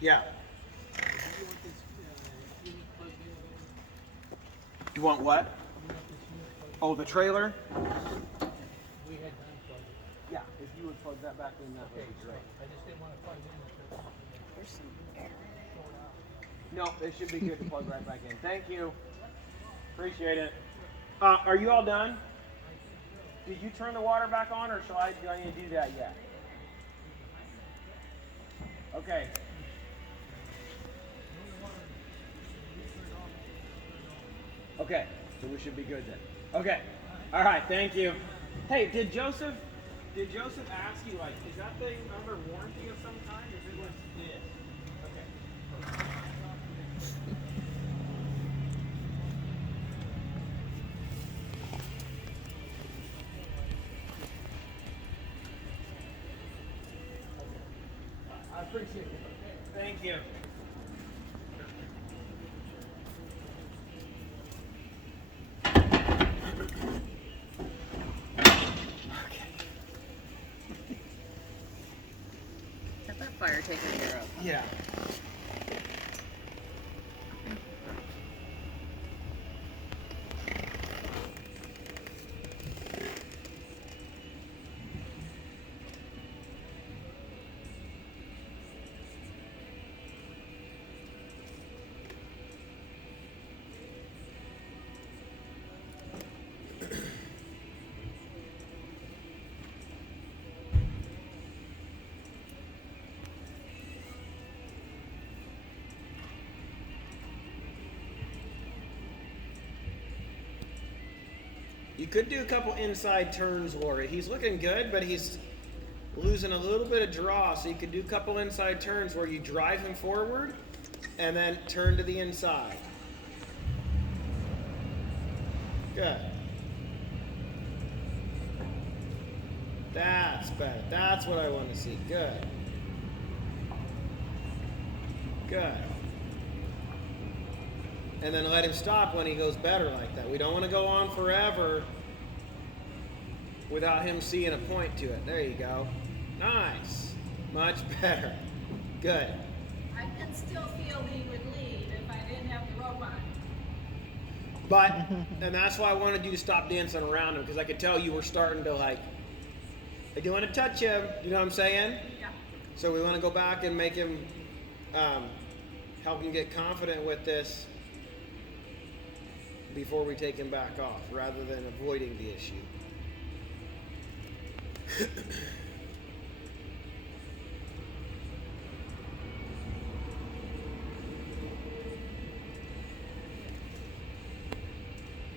Yeah. You want what? Oh, the trailer? Yeah, if you would plug that back in, that would be great. I just didn't want to plug in. There's some air. No, it should be good to plug right back in. Thank you. Appreciate it. Are you all done? Did you turn the water back on, or do I need to do that yet? Okay. Okay, so we should be good then. Okay. All right, thank you. Hey, did Joseph ask you, like, is that thing under warranty of some kind? Is it what it is? Okay. I appreciate it. Thank you. Got that fire taken care of. Yeah. You could do a couple inside turns, Laurie. He's looking good, but he's losing a little bit of draw. So you could do a couple inside turns where you drive him forward and then turn to the inside. Good. That's better. That's what I want to see. Good. Good. And then let him stop when he goes better like that. We don't want to go on forever without him seeing a point to it. There you go. Nice. Much better. Good. I can still feel he would lead if I didn't have the rope on. But, and that's why I wanted you to stop dancing around him, because I could tell you were starting to, like, I do want to touch him. You know what I'm saying? Yeah. So we want to go back and make him, help him get confident with this before we take him back off, rather than avoiding the issue.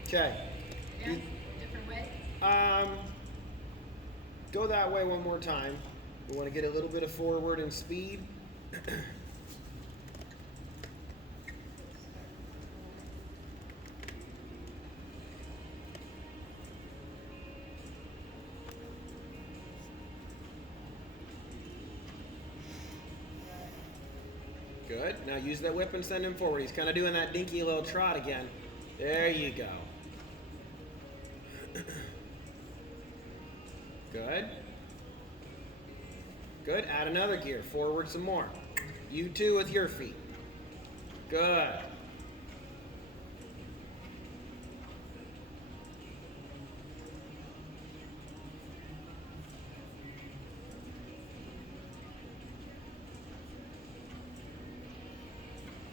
Okay. Again, different way. Go that way one more time. We want to get a little bit of forward and speed. Good. Now use that whip and send him forward. He's kind of doing that dinky little trot again. There you go. Good. Good. Add another gear. Forward some more. You too with your feet. Good.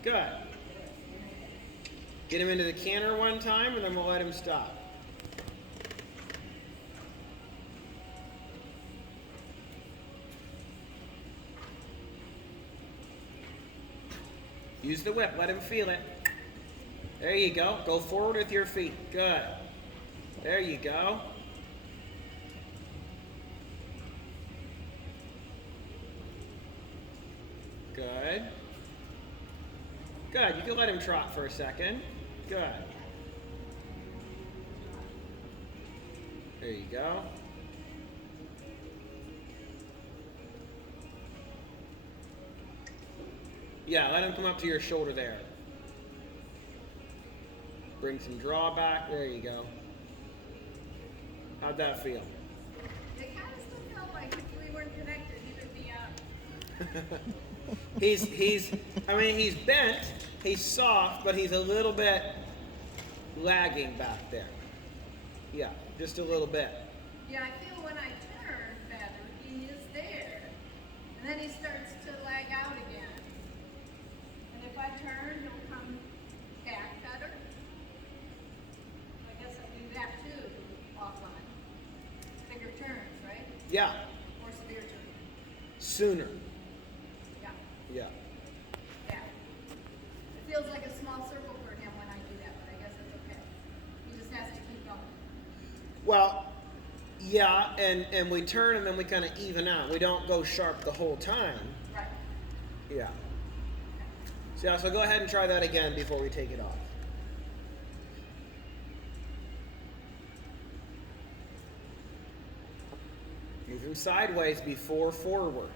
Good. Get him into the canter one time, and then we'll let him stop. Use the whip. Let him feel it. There you go. Go forward with your feet. Good. There you go. Good. Good. You can let him trot for a second. Good. There you go. Yeah, let him come up to your shoulder there. Bring some draw back. There you go. How'd that feel? It kind of still felt like if we weren't connected, he would be out. he's bent, he's soft, but he's a little bit lagging back there. Yeah, just a little bit. Yeah, I feel when I turn better, he is there. And then he starts to lag out again. And if I turn, he'll come back better. I guess I do that too, offline. Bigger turns, right? Yeah, More severe turns. sooner. Yeah, Yeah. yeah. It feels like a small circle for him when I do that, but I guess it's okay. He just has to keep going. Well, yeah, and we turn and then we kind of even out. We don't go sharp the whole time. Right. Yeah. So go ahead and try that again before we take it off. Move him sideways before forward.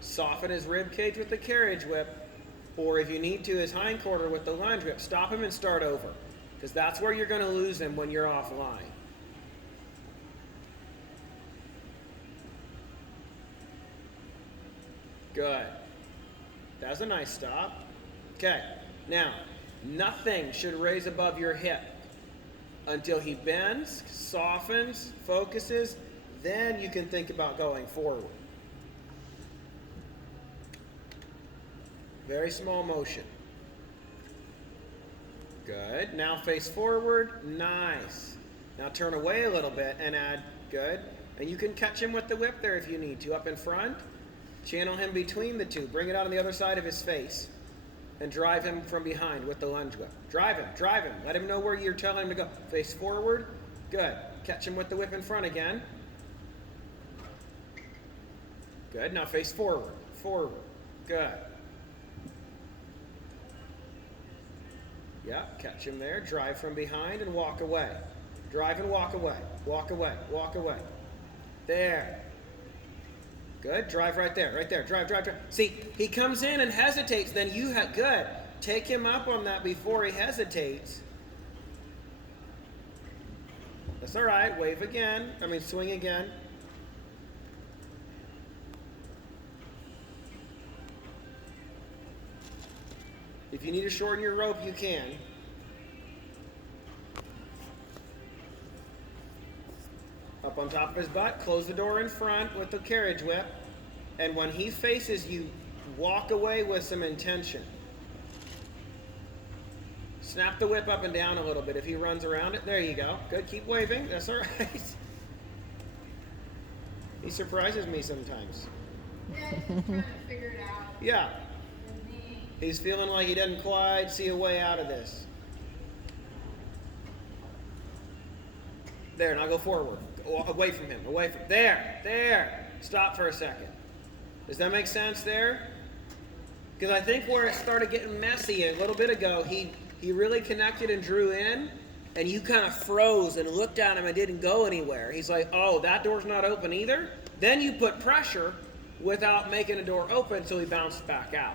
Soften his rib cage with the carriage whip, or if you need to, his hind quarter with the lunge whip. Stop him and start over, because that's where you're going to lose him when you're offline. Good. That's a nice stop. Okay. Now, nothing should raise above your hip until he bends, softens, focuses. Then you can think about going forward. Very small motion. Good. Now face forward. Nice. Now turn away a little bit and add. Good. And you can catch him with the whip there if you need to. Up in front. Channel him between the two. Bring it out on the other side of his face. And drive him from behind with the lunge whip. Drive him. Drive him. Let him know where you're telling him to go. Face forward. Good. Catch him with the whip in front again. Good. Now face forward. Forward. Good. Yeah, catch him there. Drive from behind and walk away. Drive and walk away. Walk away. Walk away. There. Good. Drive right there. Right there. Drive, drive, drive. See, he comes in and hesitates. Then you have good. Take him up on that before he hesitates. That's all right. Wave again. Swing again. If you need to shorten your rope, you can. Up on top of his butt, close the door in front with the carriage whip. And when he faces you, walk away with some intention. Snap the whip up and down a little bit if he runs around it. There you go. Good, keep waving. That's all right. He surprises me sometimes. Yeah, he's just trying to figure it out. Yeah. And me. He's feeling like he doesn't quite see a way out of this. There, now go forward. Away from him. Away from there. Stop for a second. Does that make sense there? Because I think where it started getting messy a little bit ago, he really connected and drew in, and you kind of froze and looked at him and didn't go anywhere. He's like, oh, that door's not open either? Then you put pressure without making the door open, so he bounced back out.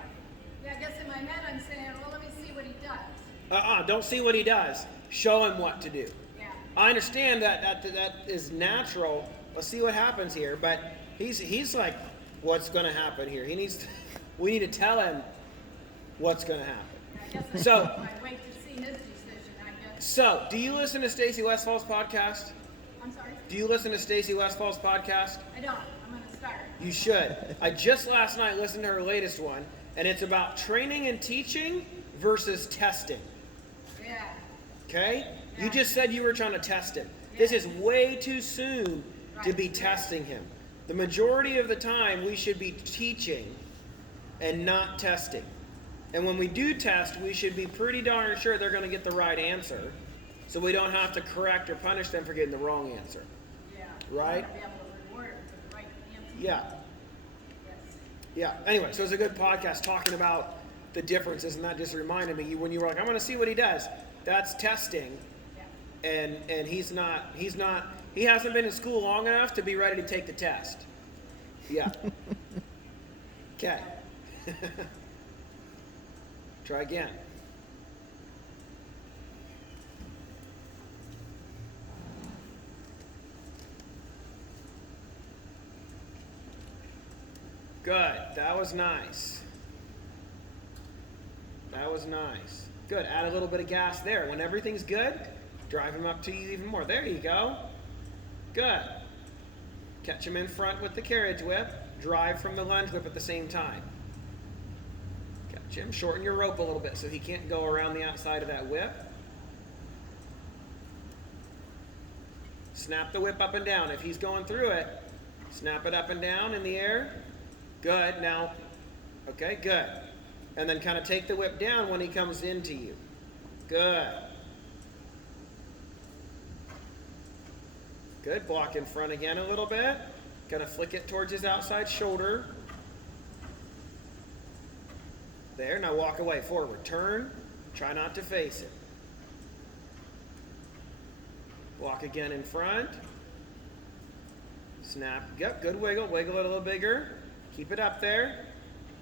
Yeah, I guess in my head I'm saying, well, let me see what he does. Don't see what he does. Show him what to do. Yeah. I understand that is natural. Let's see what happens here. But he's like, what's going to happen here? We need to tell him what's going to happen. I guess So- I wait to see his decision, I guess. So, do you listen to Stacey Westfall's podcast? I'm sorry? Do you listen to Stacey Westfall's podcast? I don't. I'm going to start. You should. I just last night listened to her latest one, and it's about training and teaching versus testing. Yeah. Okay? You just said you were trying to test him. This is way too soon to be testing him. The majority of the time, we should be teaching and not testing. And when we do test, we should be pretty darn sure they're going to get the right answer, so we don't have to correct or punish them for getting the wrong answer. Yeah. Right? I want to be able to reward him for the right answer. Yeah. Yes. Yeah. Anyway, so it's a good podcast talking about the differences, and that just reminded me when you were like, I'm going to see what he does. That's testing, Yeah. and he hasn't been in school long enough to be ready to take the test. Yeah. Okay. Try again. Good. That was nice. That was nice. Good. Add a little bit of gas there. When everything's good, drive him up to you even more. There you go. Good. Catch him in front with the carriage whip. Drive from the lunge whip at the same time. Catch him. Shorten your rope a little bit so he can't go around the outside of that whip. Snap the whip up and down. If he's going through it, snap it up and down in the air. Good. Now, okay, good. And then kind of take the whip down when he comes into you. Good. Good. Block in front again a little bit. Kind of flick it towards his outside shoulder. There. Now walk away. Forward. Turn. Try not to face it. Walk again in front. Snap. Yep. Good wiggle. Wiggle it a little bigger. Keep it up there.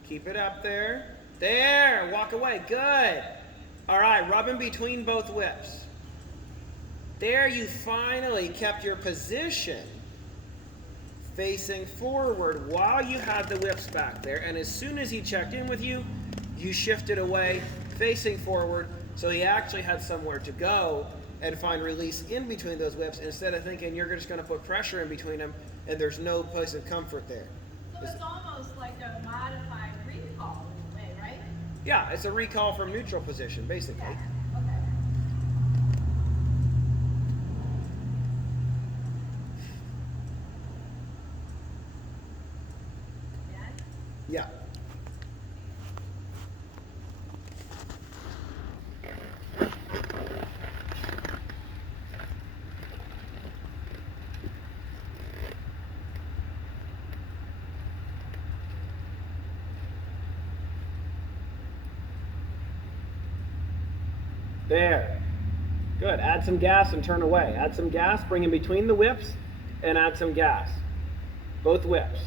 Keep it up there. There. Walk away. Good. All right. Rub in between both whips. There you finally kept your position facing forward while you had the whips back there. And as soon as he checked in with you, you shifted away facing forward so he actually had somewhere to go and find release in between those whips instead of thinking you're just going to put pressure in between them and there's no place of comfort there. So it's almost like a modified recall in a way, right? Yeah, it's a recall from neutral position, basically. Yeah. Okay. Yeah. There. Good. Add some gas and turn away. Add some gas, bring in between the whips, and add some gas. Both whips.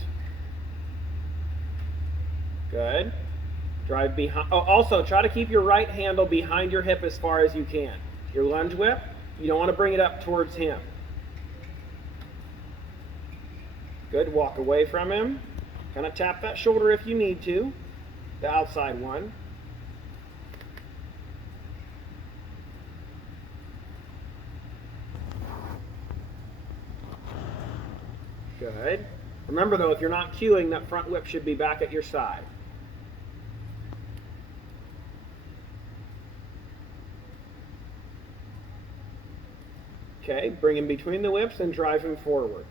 Good. Drive behind. Oh, also, try to keep your right handle behind your hip as far as you can. Your lunge whip, you don't want to bring it up towards him. Good. Walk away from him. Kind of tap that shoulder if you need to. The outside one. Good. Remember though, if you're not cueing, that front whip should be back at your side. Okay, bring him between the whips and drive him forward.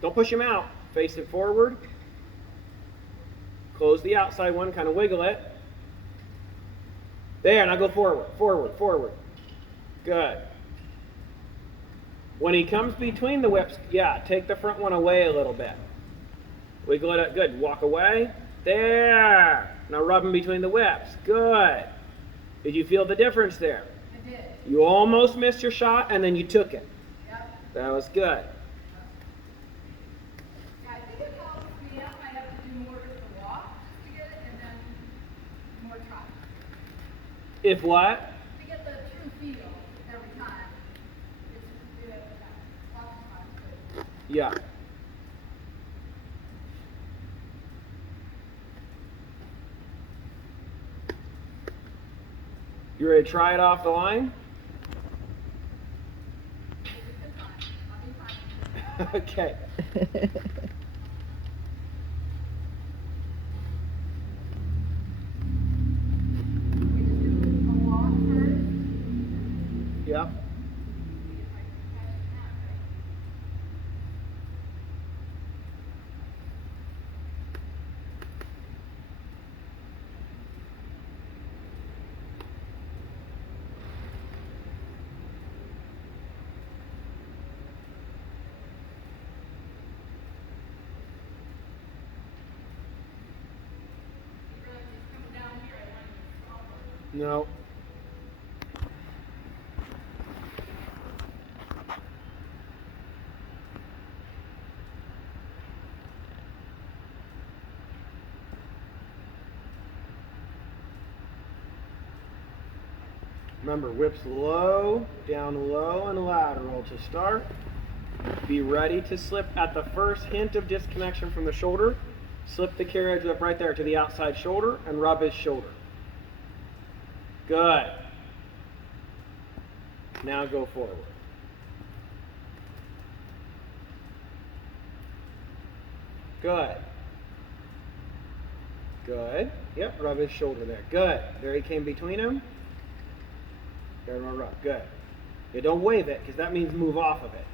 Don't push him out. Face it forward. Close the outside one, kind of wiggle it. There, now go forward, forward, forward. Good. When he comes between the whips, yeah, take the front one away a little bit. Wiggle it up, good. Walk away. There. Now rub him between the whips. Good. Did you feel the difference there? I did. You almost missed your shot and then you took it. Yep. That was good. Yeah, I think it helps me up. I have to do more with the walk to get it, and then more trot. If what? To get the true feel every time. It's good. Lots of times good. Yeah. You ready to try it off the line? I'll be fine. Okay. We just do a walk first. Yep. No. Remember, whips low, down low, and lateral to start. Be ready to slip at the first hint of disconnection from the shoulder. Slip the carriage up right there to the outside shoulder and rub his shoulder. Good. Now go forward. Good. Good. Yep, rub his shoulder there. Good. There he came between him. There, rub. Good. Yeah, don't wave it, because that means move off of it.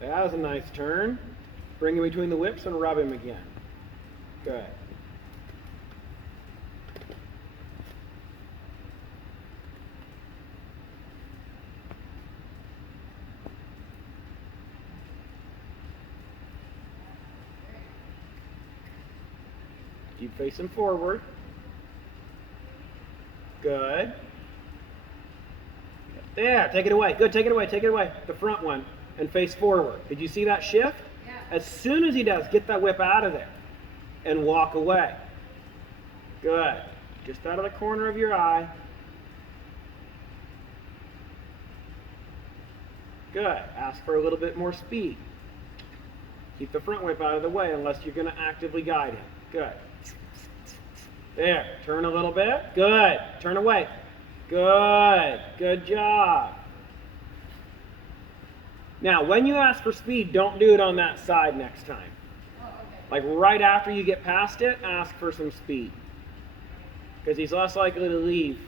That was a nice turn. Bring him between the whips and rub him again. Good. Keep facing forward. Good. There, take it away. Good, take it away, take it away. The front one. And face forward. Did you see that shift? Yeah. As soon as he does, get that whip out of there and walk away. Good. Just out of the corner of your eye. Good. Ask for a little bit more speed. Keep the front whip out of the way unless you're going to actively guide him. Good. There. Turn a little bit. Good. Turn away. Good. Good job. Now, when you ask for speed, don't do it on that side next time. Oh, okay. Like right after you get past it, ask for some speed. Because he's less likely to leave.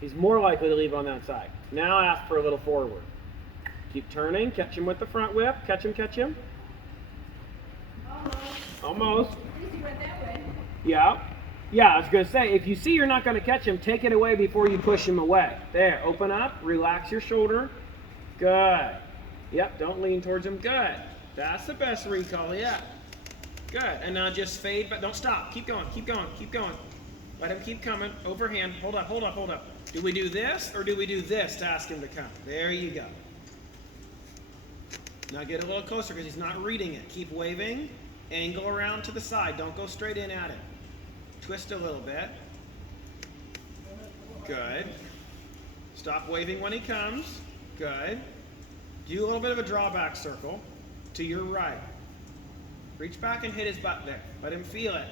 He's more likely to leave on that side. Now ask for a little forward. Keep turning. Catch him with the front whip. Catch him, catch him. Almost. Easy went that way. Yeah. Yeah, I was going to say, if you see you're not going to catch him, take it away before you push him away. There, open up, relax your shoulder. Good. Yep, don't lean towards him. Good. That's the best recall, yeah. Good. And now just fade, but don't stop. Keep going, keep going, keep going. Let him keep coming. Overhand. Hold up, hold up, hold up. Do we do this or do we do this to ask him to come? There you go. Now get a little closer because he's not reading it. Keep waving. Angle around to the side. Don't go straight in at him. Twist a little bit. Good. Stop waving when he comes. Good. Do a little bit of a drawback circle to your right. Reach back and hit his butt there. Let him feel it.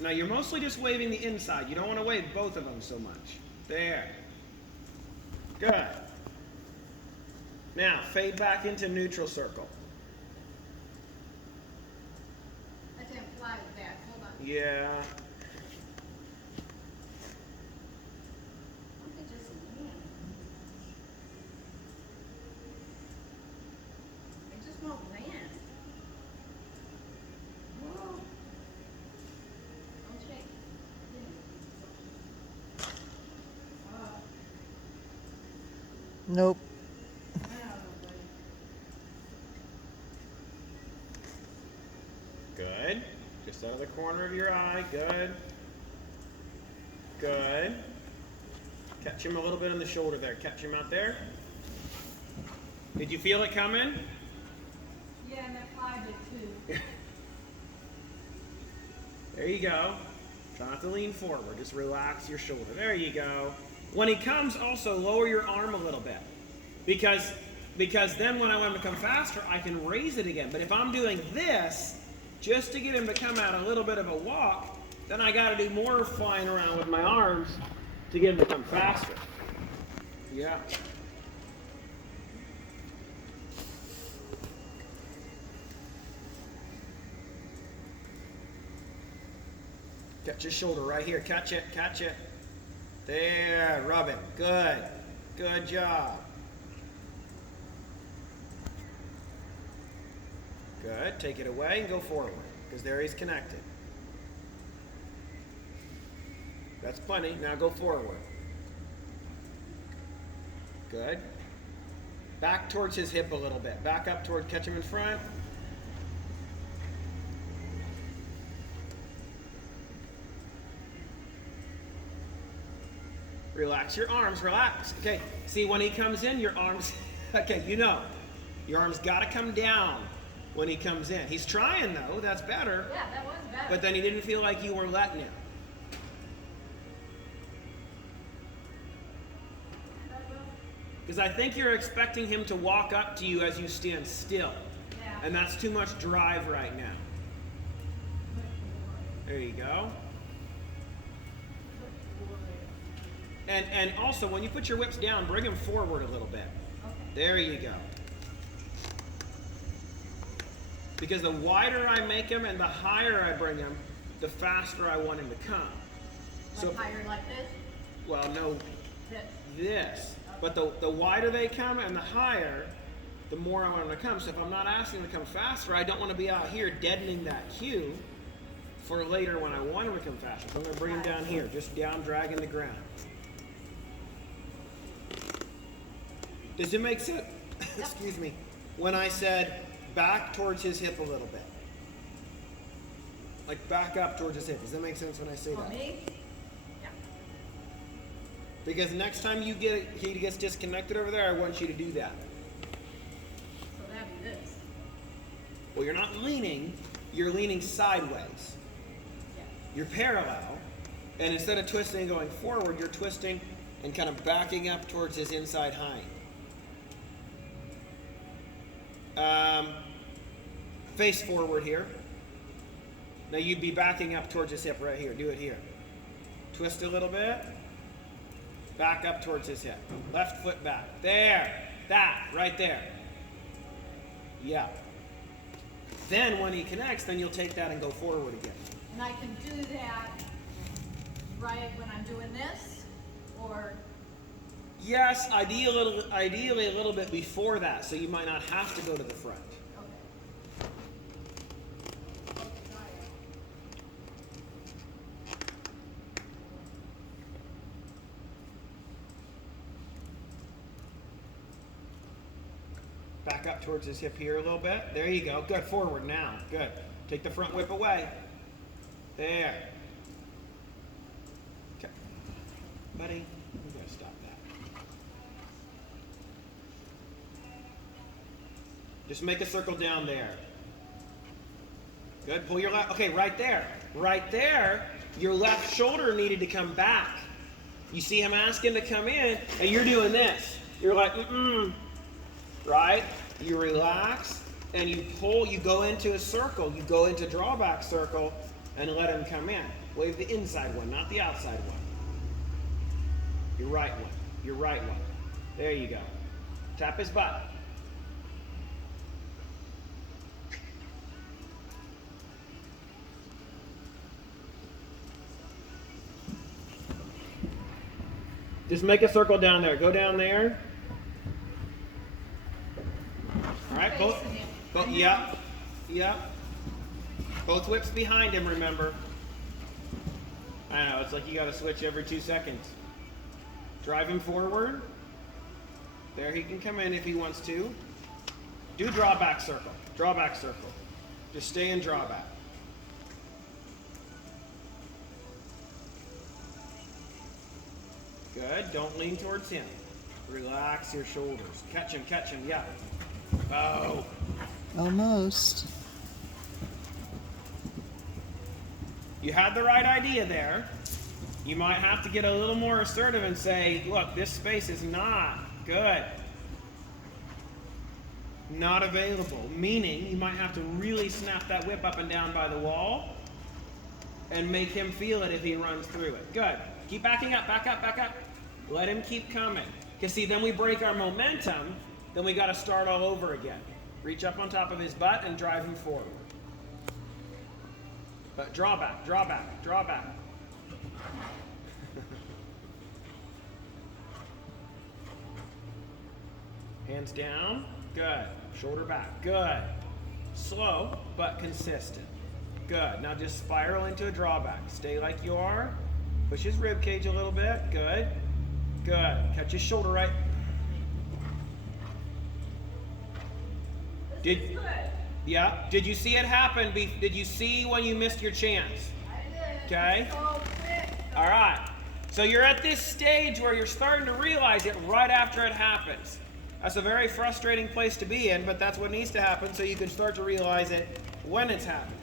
Now you're mostly just waving the inside. You don't want to wave both of them so much. There. Good. Now fade back into neutral circle. I can't fly with that. Hold on. Yeah. I could just land. It just won't land. Whoa. Don't shake. Yeah. Nope. Good. Just out of the corner of your eye. Good. Good. Catch him a little bit in the shoulder there. Catch him out there. Did you feel it coming? Yeah, and that fly did too. There you go. Try not to lean forward. Just relax your shoulder. There you go. When he comes, also lower your arm a little bit. Because then when I want him to come faster, I can raise it again. But if I'm doing this, just to get him to come out a little bit of a walk, then I got to do more flying around with my arms to get him to come faster. Yeah. Catch his shoulder right here. Catch it, catch it. There, rub it. Good. Good job. Good. Take it away and go forward, because there he's connected. That's plenty. Now go forward. Good. Back towards his hip a little bit. Back up toward, catch him in front. Relax your arms, relax. Okay, see when he comes in, your arms, okay, you know, your arms gotta come down when he comes in. He's trying though, that's better. Yeah, that was better. But then he didn't feel like you were letting him. Because I think you're expecting him to walk up to you as you stand still. Yeah. And that's too much drive right now. There you go. And also, when you put your whips down, bring them forward a little bit. Okay. There you go. Because the wider I make him and the higher I bring him, the faster I want him to come. Like higher like this? Well, no, This. this. But the wider they come and the higher, the more I want them to come. So if I'm not asking them to come faster, I don't want to be out here deadening that cue for later when I want them to come faster. So I'm going to bring them down here, just down, dragging the ground. Does it make sense? Excuse me. When I said back towards his hip a little bit. Like back up towards his hip. Does that make sense when I say For that? me? Yeah. Because next time he gets disconnected over there, I want you to do that. So that'd be this. Well, you're not leaning, you're leaning sideways. Yeah. You're parallel, and instead of twisting and going forward, you're twisting and kind of backing up towards his inside hind. Face forward here. Now you'd be backing up towards his hip right here. Do it here. Twist a little bit. Back up towards his hip. Left foot back. There. That. Right there. Yeah. Then when he connects, then you'll take that and go forward again. And I can do that right when I'm doing this, or Yes, ideally a little bit before that, so you might not have to go to the front. Back up towards his hip here a little bit. There you go. Good. Forward now. Good. Take the front whip away. There. Okay. Buddy, we gotta stop that. Just make a circle down there. Good. Pull your left. Okay, right there. Right there, your left shoulder needed to come back. You see him asking to come in, and you're doing this. You're like, right? You relax, and you pull, you go into a circle. You go into drawback circle, and let him come in. Wave the inside one, not the outside one. Your right one. Your right one. There you go. Tap his butt. Just make a circle down there. Go down there. All right, both, yep. Both whips behind him, remember. I know, it's like you gotta switch every 2 seconds. Drive him forward. There, he can come in if he wants to. Do drawback circle. Drawback circle. Just stay in drawback. Good, don't lean towards him. Relax your shoulders. Catch him, yeah. Oh. Almost. You had the right idea there. You might have to get a little more assertive and say, look, this space is not good. Not available. Meaning, you might have to really snap that whip up and down by the wall and make him feel it if he runs through it. Good. Keep backing up, back up, back up. Let him keep coming. Because see, then we break our momentum, then we got to start all over again. Reach up on top of his butt and drive him forward. But draw back, draw back, draw back. Hands down. Good. Shoulder back. Good. Slow, but consistent. Good. Now just spiral into a drawback. Stay like you are. Push his rib cage a little bit. Good. Good. Catch his shoulder right. Did Good. yeah? Did you see it happen? Did you see when you missed your chance? I did. Okay. So quick. All right. So you're at this stage where you're starting to realize it right after it happens. That's a very frustrating place to be in, but that's what needs to happen so you can start to realize it when it's happening.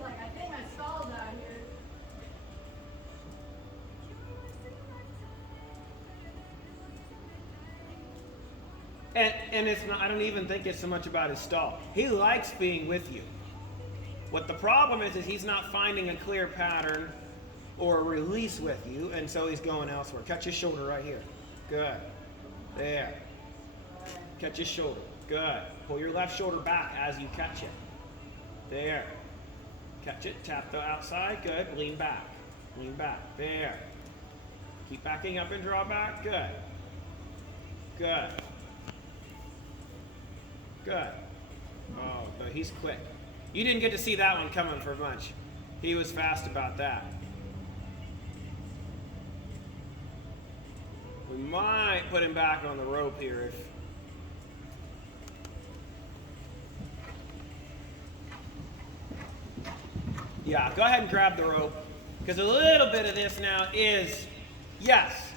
Like, I think I stalled out here. And it's not, I don't even think it's so much about his stall. He likes being with you. What the problem is he's not finding a clear pattern or a release with you, and so he's going elsewhere. Catch his shoulder right here. Good. There. Catch his shoulder. Good. Pull your left shoulder back as you catch it. There. Catch it. Tap the outside. Good. Lean back. Lean back. There. Keep backing up and draw back. Good. Good. Good. Oh, but he's quick. You didn't get to see that one coming for much. He was fast about that. We might put him back on the rope here if... Yeah, go ahead and grab the rope. Because a little bit of this now is, yes,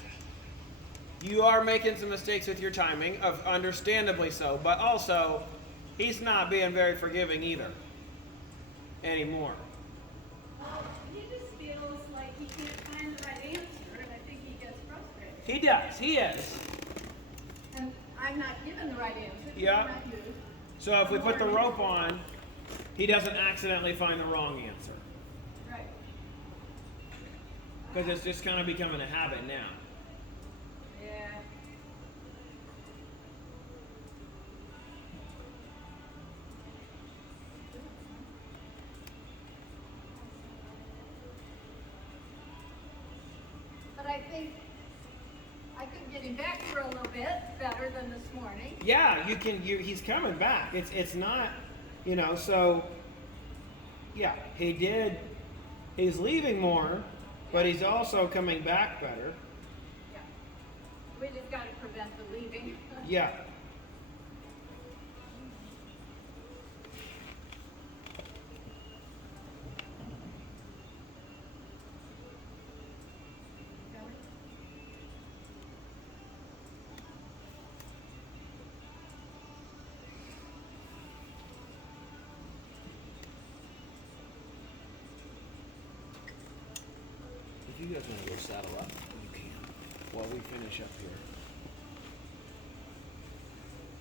you are making some mistakes with your timing, of understandably so, but also, he's not being very forgiving either. Anymore. Well, he just feels like he can't find the right answer, and I think he gets frustrated. He does, he is. And I'm not given the right answer. Yeah. I'm not you. So if we put the rope on, he doesn't accidentally find the wrong answer. Right. Because it's just kind of becoming a habit now. Yeah. But I think I could get him back for a little bit better than this morning. Yeah, he's coming back. It's not, so, yeah, he's leaving more, but he's also coming back better. Yeah. We just got to prevent the leaving. Yeah. If you guys want to go saddle up, you can while we finish up here.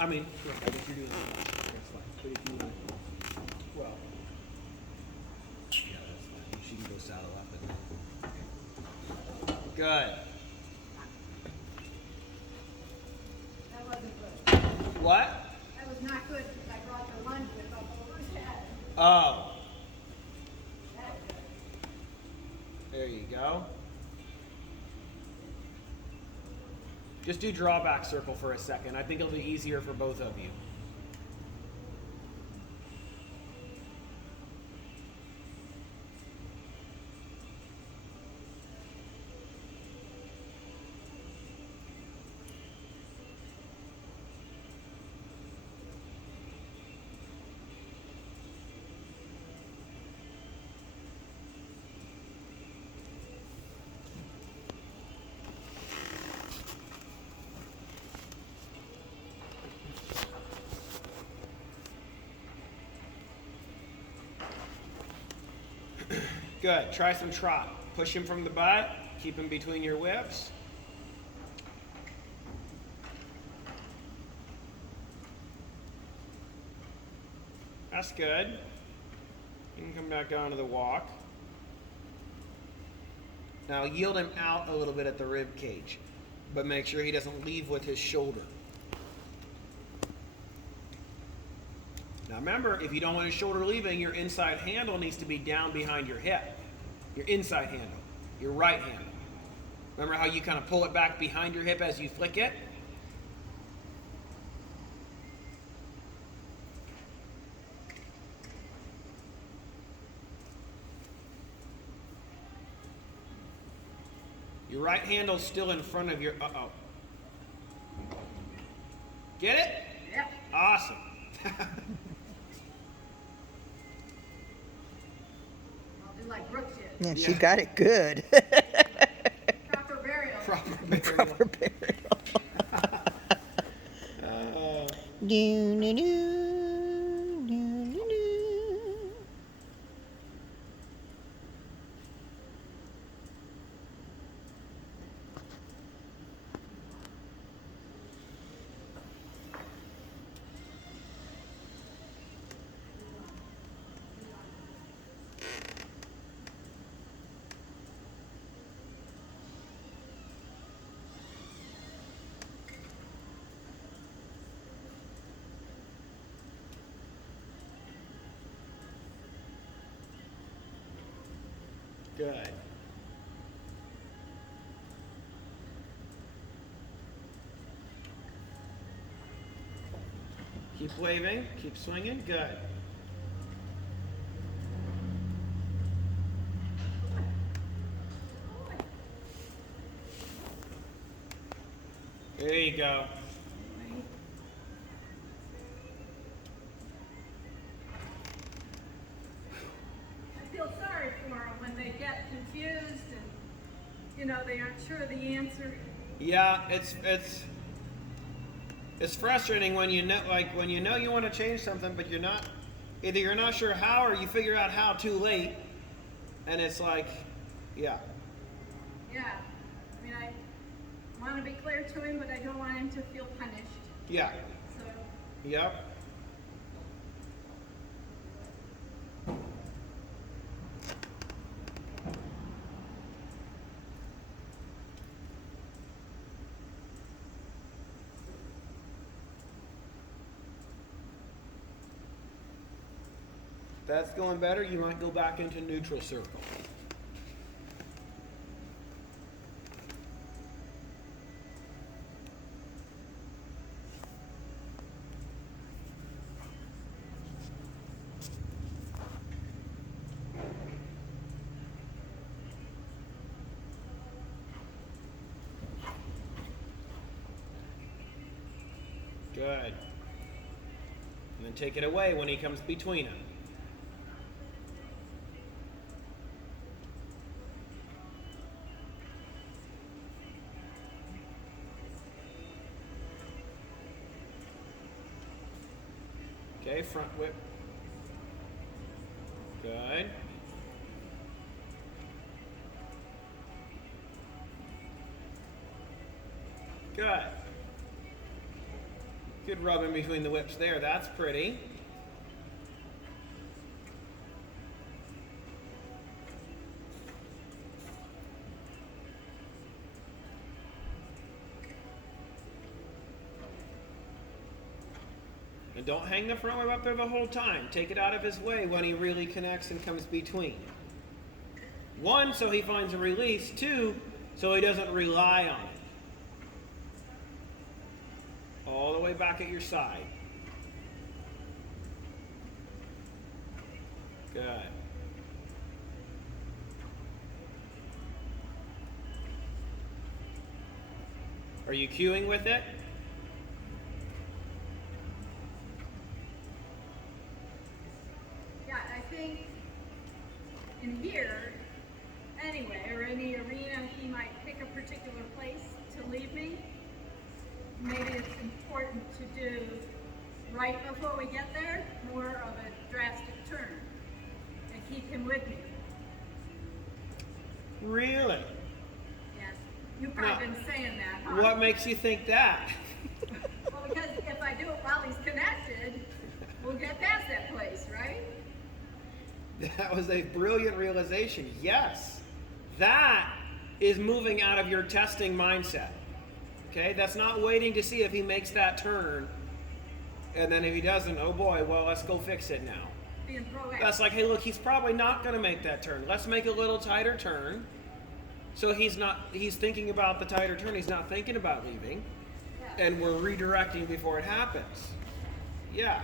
I mean, I guess you're doing that. That's fine. But if you want, well, yeah, that's fine. She can go saddle up and then. Good. That wasn't good. What? That was not good because I brought the lunch with up over his head. Oh, That was good. there you go. Just do drawback circle for a second. I think it'll be easier for both of you. Good. Try some trot. Push him from the butt. Keep him between your whips. That's good. You can come back down to the walk. Now yield him out a little bit at the rib cage, but make sure he doesn't leave with his shoulder. Now remember, if you don't want his shoulder leaving, your inside handle needs to be down behind your hip. Your inside handle, your right handle. Remember how you kind of pull it back behind your hip as you flick it? Your right handle's still in front of your, Get it? Yep. Awesome. I'll do like Brooke did. Yeah, she Yeah. got it good. Proper burial. Proper burial. Proper burial. Do, do, do, do, do, do. Good. Keep waving. Keep swinging. Good. There you go. I feel sorry for them when they get confused and, they aren't sure of the answer. Yeah, it's frustrating when you know you want to change something, but you're not sure how, or you figure out how too late, and it's like, yeah. Yeah. I mean, I want to be clear to him, but I don't want him to feel punished. Yeah. So, Yep. If that's going better, you might go back into neutral circle. Good. And then take it away when he comes between them. Okay, front whip. Good. Good. Good rubbing between the whips there. That's pretty. And don't hang the front whip up there the whole time. Take it out of his way when he really connects and comes between. 1, so he finds a release. 2, so he doesn't rely on it. All the way back at your side. Good. Are you cueing with it? yeah, I think in here, anyway, or in the arena, he might pick a particular place to leave me. Maybe it's important to do right before we get there, more of a drastic turn and keep him with me. Really? Yeah, you've probably No. been saying that, huh? What makes you think that? Well, because if I do it while he's connected, we'll get past that place, right? That was a brilliant realization. Yes. That is moving out of your testing mindset. Okay? That's not waiting to see if he makes that turn. And then if he doesn't, oh boy, well, let's go fix it now. Being proactive. That's like, hey, look, he's probably not going to make that turn. Let's make a little tighter turn. So he's thinking about the tighter turn. He's not thinking about leaving. Yeah. And we're redirecting before it happens. Yeah.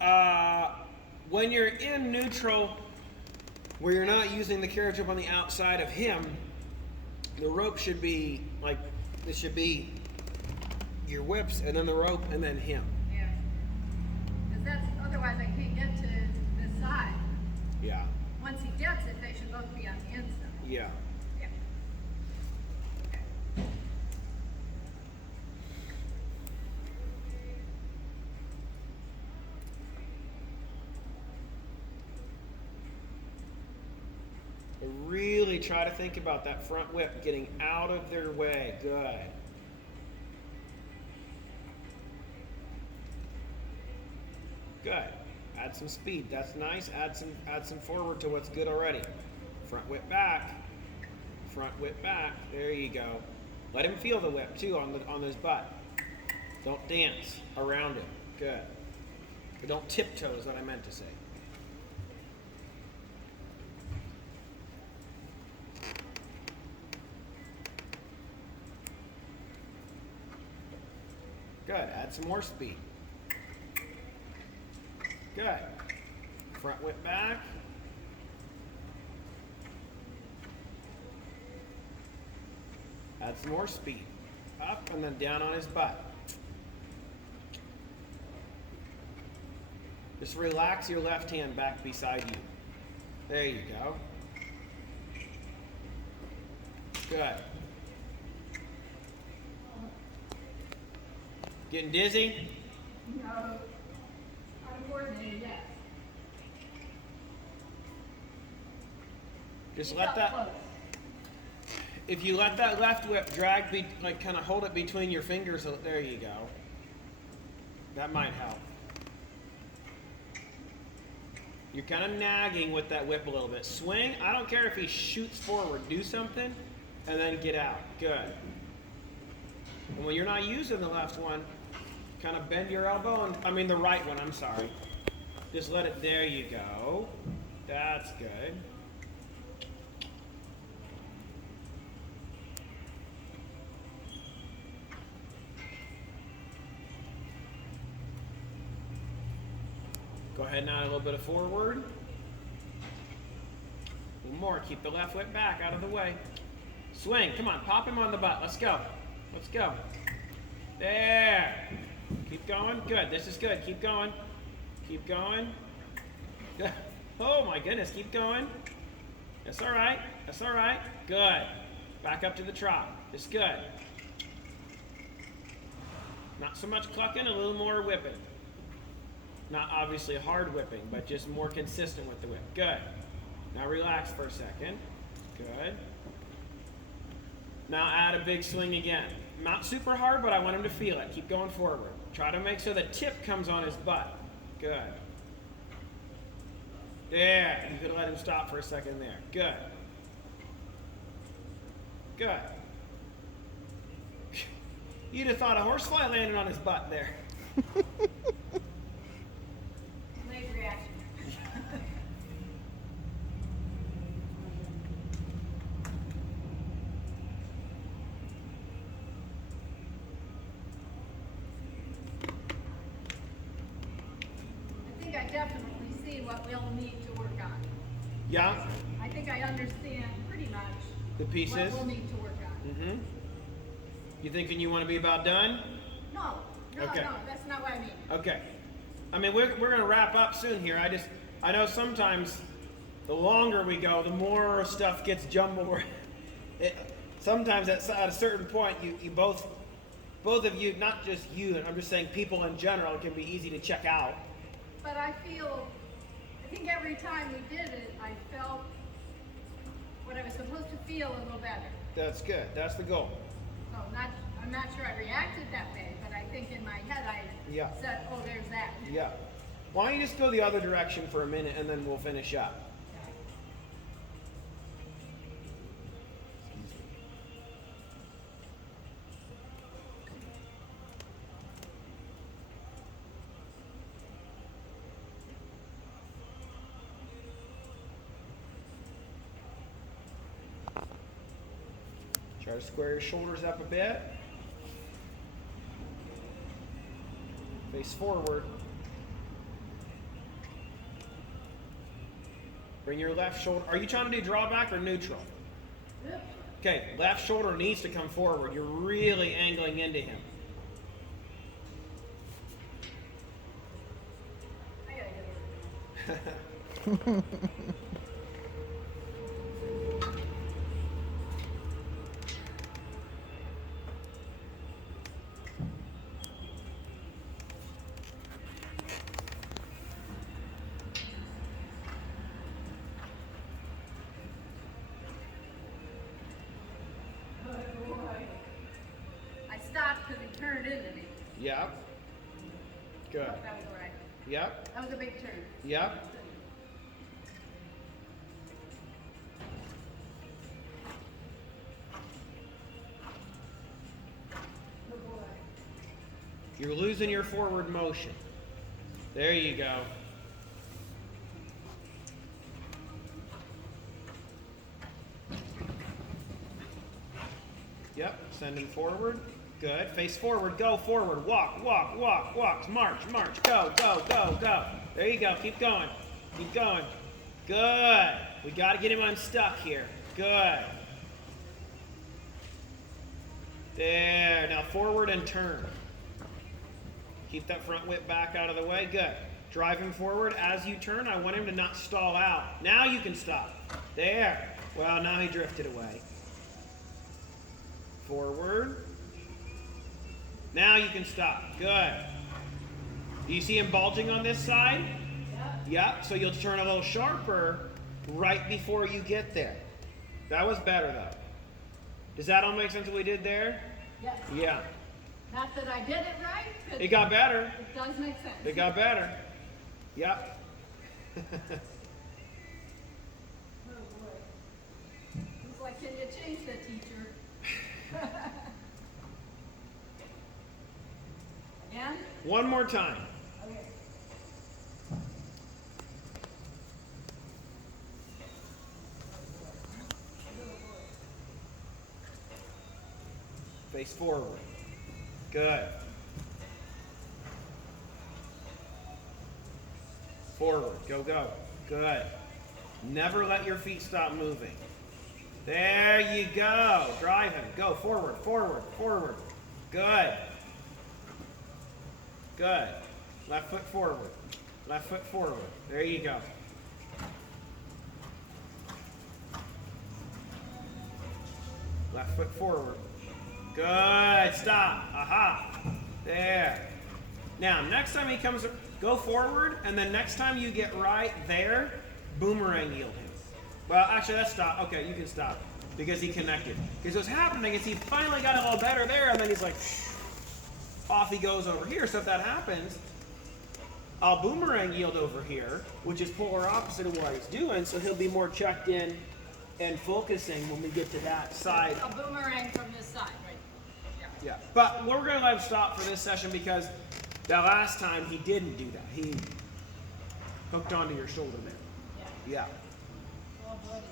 When you're in neutral, where you're not using the carriage whip on the outside of him, the rope should be like, this should be your whips and then the rope and then him. Yeah. Because that's, otherwise I can't get to this side. Yeah. Once he gets it, they should both be on the inside. Yeah. Yeah. Really try to think about that front whip getting out of their way. Good. Good. Add some speed. That's nice. Add some forward to what's good already. Front whip back. Front whip back. There you go. Let him feel the whip too on his butt. Don't dance around him. Good. But don't tiptoe is what I meant to say. Good. Add some more speed. Good. Front whip back. Add some more speed. Up and then down on his butt. Just relax your left hand back beside you. There you go. Good. Getting dizzy? No. Uncoordinated, yes. Just He let felt that. close. If you let that left whip drag, like kind of hold it between your fingers, there you go. That might help. You're kind of nagging with that whip a little bit. Swing, I don't care if he shoots forward, do something, and then get out. Good. And when you're not using the left one, kind of bend your elbow, the right one, I'm sorry. Just let it, there you go. That's good. Go ahead and add a little bit of forward. A little more. Keep the left whip back out of the way. Swing. Come on. Pop him on the butt. Let's go. Let's go. There. Keep going. Good. This is good. Keep going. Keep going. Good. Oh my goodness. Keep going. That's all right. That's all right. Good. Back up to the trot. It's good. Not so much clucking, a little more whipping. Not obviously hard whipping, but just more consistent with the whip. Good. Now relax for a second. Good. Now add a big swing again. Not super hard, but I want him to feel it. Keep going forward. Try to make sure the tip comes on his butt. Good. There. You could let him stop for a second there. Good. Good. You'd have thought a horsefly landed on his butt there. Late reaction. I think I definitely see what we'll need to work on. Yeah? I think I understand pretty much The pieces? what we'll need to work on. Mm-hmm. You thinking you want to be about done? No, Okay. no, that's not what I mean. Okay. We're going to wrap up soon here. I know sometimes the longer we go, the more stuff gets jumbled. Sometimes at a certain point, you both of you, not just you, I'm just saying people in general, it can be easy to check out. But I think every time we did it, I felt what I was supposed to feel a little better. That's good. That's the goal. So I'm not sure I reacted that way, but I think in my head I said, oh, there's that. Yeah. Why don't you just go the other direction for a minute and then we'll finish up. Try to square your shoulders up a bit. Face forward. Bring your left shoulder. Are you trying to do drawback or neutral? Okay, left shoulder needs to come forward. You're really angling into him. I gotta get over it. I stopped because he turned into me. Yep. Good. That was right. Yep. That was a big turn. Yep. You're losing your forward motion. There you go. Yep, send him forward. Good. Face forward, go forward. Walk, walk, walk, walk. March, march. Go, go, go, go. There you go. Keep going. Keep going. Good. We got to get him unstuck here. Good. There. Now forward and turn. Keep that front whip back out of the way. Good. Drive him forward. As you turn, I want him to not stall out. Now you can stop. There. Well, now he drifted away. Forward. Now you can stop. Good. Do you see him bulging on this side? Yep. So you'll turn a little sharper right before you get there. That was better though. Does that all make sense what we did there? Yes. Yeah. Not that I did it right, but It got better. it does make sense. It got better. Yep. Oh boy. He's like, can you change the teacher? Again? One more time. Okay. Face forward. Good. Forward. Go, go. Good. Never let your feet stop moving. There you go. Drive him. Go forward, forward, forward. Good. Good. Left foot forward. Left foot forward. There you go. Left foot forward. Good. Stop. Aha. There. Now, next time he comes, go forward, and then next time you get right there, boomerang yield him. Well, actually, let's stop. Okay, you can stop because he connected. Because what's happening is he finally got a little better there, and then he's like, off he goes over here. So if that happens, I'll boomerang yield over here, which is polar opposite of what he's doing, so he'll be more checked in and focusing when we get to that side. A boomerang from this side, right? Yeah, but we're going to let him stop for this session because that last time he didn't do that. He hooked onto your shoulder there. Yeah. Yeah. Oh, buddy.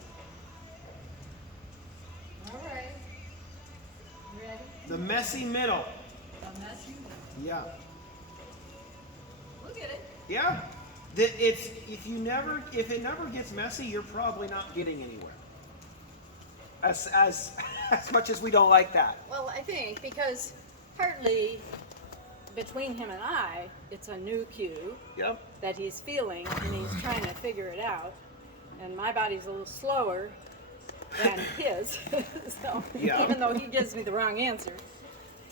All right. You ready? The messy middle. A messy one. Yeah. Look at it. Yeah. It's if it never gets messy, you're probably not getting anywhere. As much as we don't like that. Well, I think because partly between him and I, it's a new cue Yep. that he's feeling and he's trying to figure it out. And my body's a little slower than his. So Yeah. even though he gives me the wrong answer,